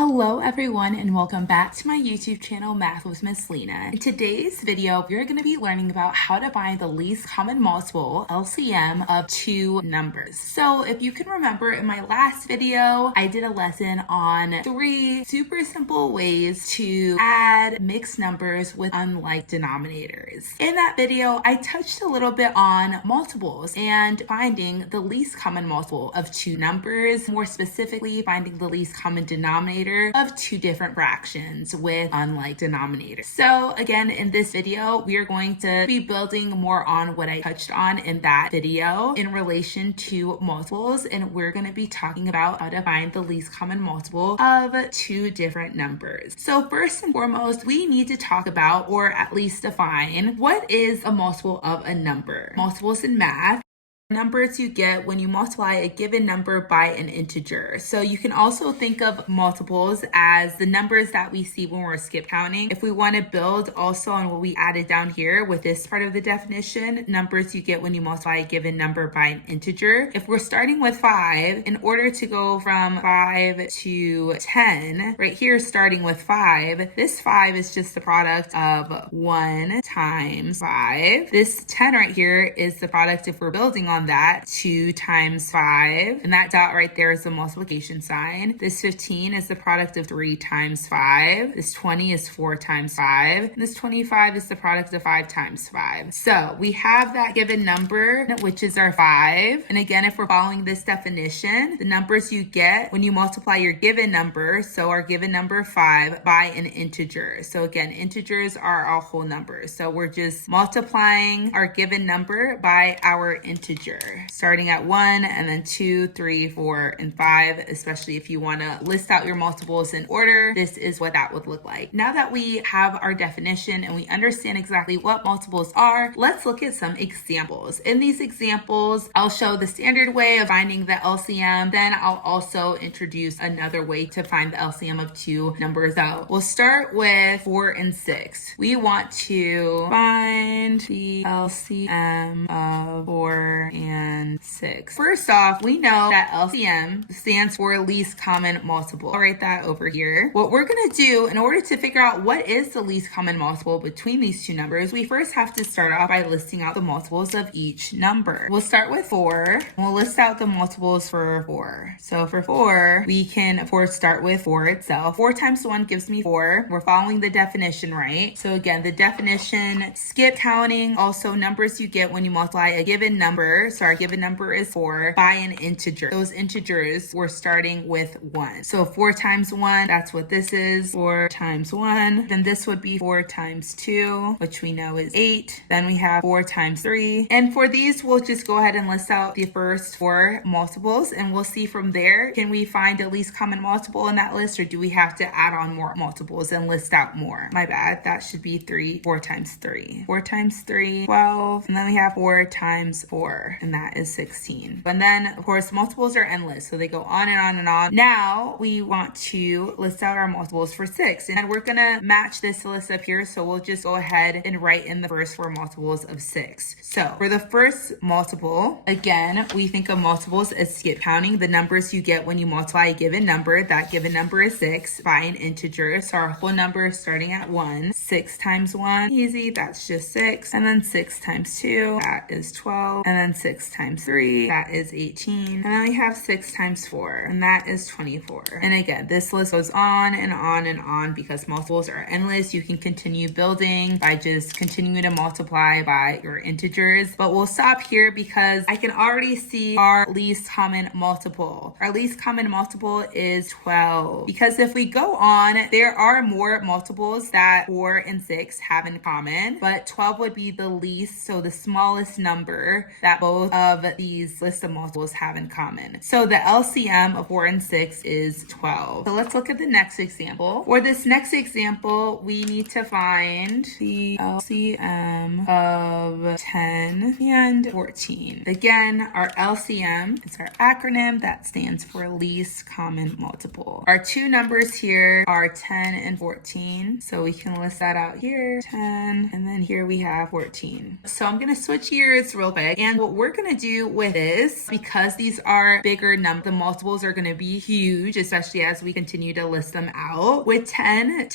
Hello everyone and welcome back to my YouTube channel Math with Miss Lena. In today's video, we're going to be learning about how to find the least common multiple LCM of two numbers. So if you can remember in my last video, I did a lesson on 3 super simple ways to add mixed numbers with unlike denominators. In that video, I touched a little bit on multiples and finding the least common multiple of two numbers, more specifically finding the least common denominator of two different fractions with unlike denominators. So again, in this video, we are going to be building more on what I touched on in that video in relation to multiples, and we're going to be talking about how to find the least common multiple of two different numbers. So first and foremost, we need to talk about, or at least define, what is a multiple of a number. Multiples in math, numbers you get when you multiply a given number by an integer. So you can also think of multiples as the numbers that we see when we're skip counting. If we want to build also on what we added down here with this part of the definition, numbers you get when you multiply a given number by an integer. If we're starting with 5, in order to go from 5 to 10, right here starting with 5, this 5 is just the product of 1 times 5. This 10 right here is the product, if we're building on that, 2 times 5, and that dot right there is the multiplication sign. This 15 is the product of 3 times 5. This 20 is 4 times 5. And this 25 is the product of 5 times 5. So we have that given number, which is our 5. And again, if we're following this definition, the numbers you get when you multiply your given number, so our given number 5, by an integer. So again, integers are all whole numbers. So we're just multiplying our given number by our integer, starting at 1 and then 2, 3, 4, and 5, especially if you want to list out your multiples in order. This is what that would look like. Now that we have our definition and we understand exactly what multiples are, let's look at some examples. In these examples, I'll show the standard way of finding the LCM. Then I'll also introduce another way to find the LCM of two numbers out. We'll start with 4 and 6. We want to find the LCM of 4 and 6. First off, we know that LCM stands for least common multiple. I'll write that over here. What we're going to do in order to figure out what is the least common multiple between these two numbers, we first have to start off by listing out the multiples of each number. We'll start with 4, and we'll list out the multiples for 4. So for 4, we can of course start with 4 itself. 4 times 1 gives me 4. We're following the definition, right? So again, the definition, skip counting, also numbers you get when you multiply a given number. So our given number is 4 by an integer. Those integers, we're starting with 1. So 4 times 1, that's what this is. 4 times 1. Then this would be 4 times 2, which we know is 8. Then we have 4 times 3. And for these, we'll just go ahead and list out the first 4 multiples, and we'll see from there, can we find a least common multiple in that list, or do we have to add on more multiples and list out more? My bad. That should be 4 times 3. 4 times 3, 12. And then we have 4 times 4. And that is 16. And then, of course, multiples are endless, so they go on and on and on. Now, we want to list out our multiples for 6, and we're going to match this list up here, so we'll just go ahead and write in the first 4 multiples of 6. So, for the first multiple, again, we think of multiples as skip counting, the numbers you get when you multiply a given number. That given number is 6 by an integer, so our whole number is starting at 1. 6 times 1, easy, that's just 6. And then 6 times 2, that is 12. And then 6 times 3, that is 18. And then we have 6 times 4, and that is 24. And again, this list goes on and on and on because multiples are endless. You can continue building by just continuing to multiply by your integers. But we'll stop here because I can already see our least common multiple. Our least common multiple is 12. Because if we go on, there are more multiples that 4 and 6 have in common, but 12 would be the least, so the smallest number that both of these list of multiples have in common. So the LCM of 4 and 6 is 12. So let's look at the next example. For this next example, we need to find the LCM of 10 and 14. Again, our LCM is our acronym that stands for least common multiple. Our two numbers here are 10 and 14. So we can list that out here, 10, and then here we have 14. So I'm going to switch gears real quick. And what we're gonna do with this, because these are bigger numbers, the multiples are gonna be huge, especially as we continue to list them out. With 10,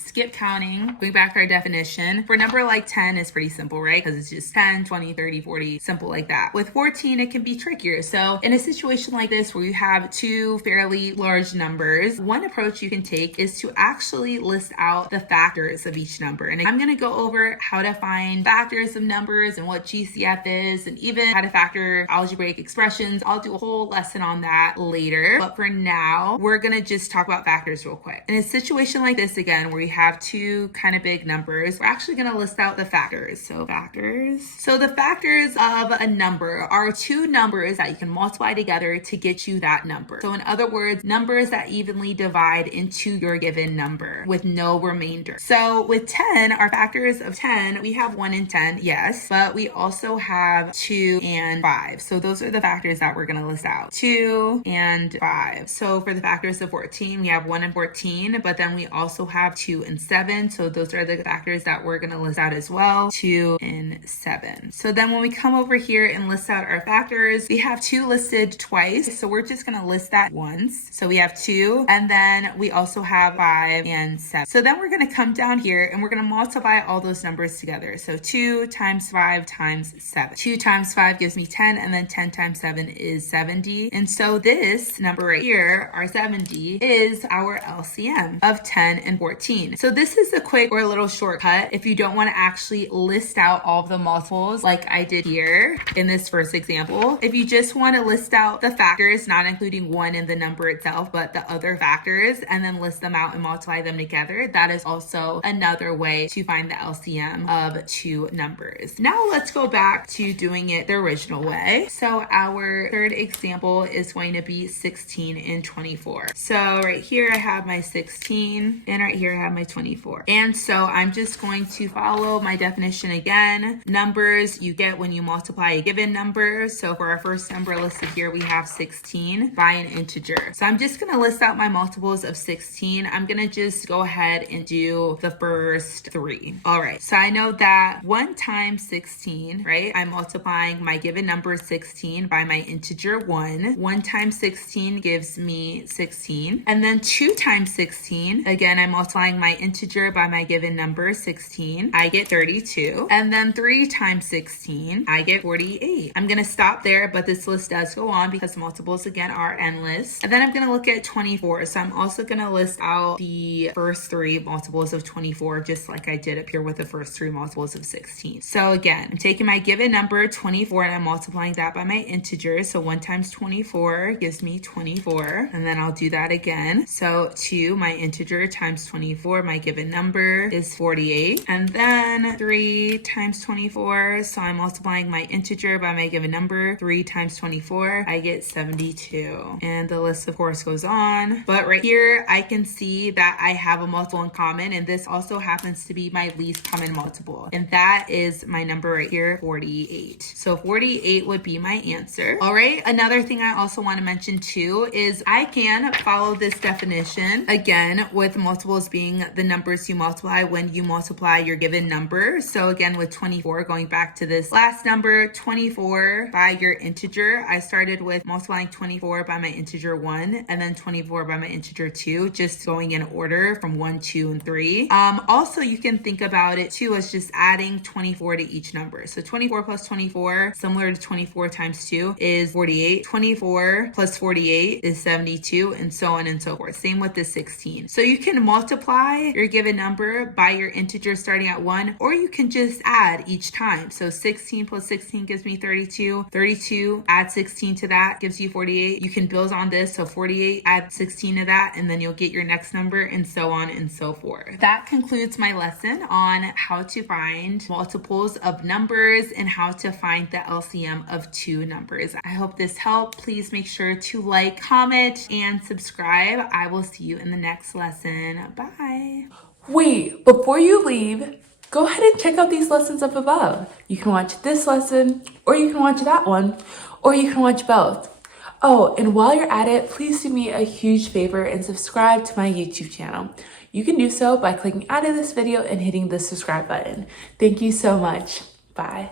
skip counting, going back to our definition. For a number like 10 is pretty simple, right? Because it's just 10, 20, 30, 40, simple like that. With 14, it can be trickier. So in a situation like this where you have two fairly large numbers, one approach you can take is to actually list out the factors of each number. And I'm gonna go over how to find factors of numbers and what GCF is, and even how to factor algebraic expressions. I'll do a whole lesson on that later. But for now, we're gonna just talk about factors real quick. In a situation like this, again, where you have two kind of big numbers, we're actually gonna list out the factors. So factors. So the factors of a number are two numbers that you can multiply together to get you that number. So in other words, numbers that evenly divide into your given number with no remainder. So with 10, our factors of 10, we have 1 and 10, yes, but we also have 2 and 5. So those are the factors that we're gonna list out, 2 and 5. So for the factors of 14, we have 1 and 14, but then we also have 2 and 7. So those are the factors that we're gonna list out as well, 2 and 7. So then when we come over here and list out our factors, we have 2 listed twice. So we're just gonna list that once. So we have 2, and then we also have 5 and 7. So then we're gonna come down here and we're gonna multiply all those numbers together. So 2 times 5 times 7. 2 times 5 gives me 10, and then 10 times 7 is 70. And so this number right here, our 70, is our LCM of 10 and 14. So this is a quick or a little shortcut if you don't want to actually list out all of the multiples like I did here in this first example. If you just want to list out the factors, not including 1 in the number itself, but the other factors, and then list them out and multiply them together, that is also another way to find the LCM of two numbers. Now let's go back to doing it the original way. So our third example is going to be 16 and 24. So right here I have my 16, and right here I have my 24. And so I'm just going to follow my definition again. Numbers you get when you multiply a given number. So for our first number listed here, we have 16 by an integer. So I'm just gonna list out my multiples of 16. I'm gonna just go ahead and do the first 3. All right, so I know that 1 times 16, right? I'm multiplying my given number 16 by my integer 1. 1 times 16 gives me 16. And then 2 times 16, again, I'm multiplying my integer by my given number 16. I get 32. And then 3 times 16, I get 48. I'm gonna stop there, but this list does go on because multiples again are endless. And then I'm gonna look at 24. So I'm also gonna list out the first 3 multiples of 24, just like I did up here with the first 3 multiples of 16. So again, I'm taking my given number 24 and I'm multiplying that by my integer. So 1 times 24 gives me 24. And then I'll do that again. So 2, my integer, times 24, my given number is 48. And then 3 times 24. So I'm multiplying my integer by my given number. 3 times 24, I get 72. And the list of course goes on. But right here, I can see that I have a multiple in common, and this also happens to be my least common multiple. And that is my number right here, 48. So 48 would be my answer. All right, another thing I also want to mention too is I can follow this definition again with multiples being the numbers you multiply when you multiply your given number. So again, with 24, going back to this last number, 24 by your integer, I started with multiplying 24 by my integer 1 and then 24 by my integer 2, just going in order from 1, 2, and 3. Also, you can think about it too as just adding 24 to each number. So 24 plus 24, similar to 24 times 2, is 48. 24 plus 48 is 72, and so on and so forth. Same with the 16. So you can multiply your given number by your integer starting at 1, or you can just add each time. So 16 plus 16 gives me 32. 32, add 16 to that, gives you 48. You can build on this. So 48, add 16 to that, and then you'll get your next number, and so on and so forth. That concludes my lesson on how to find multiples of numbers and how to find the LCM of two numbers. I hope this helped. Please make sure to like, comment, and subscribe. I will see you in the next lesson. Bye. Wait, before you leave, go ahead and check out these lessons up above. You can watch this lesson, or you can watch that one, or you can watch both. Oh, and while you're at it, please do me a huge favor and subscribe to my YouTube channel. You can do so by clicking out of this video and hitting the subscribe button. Thank you so much. Bye.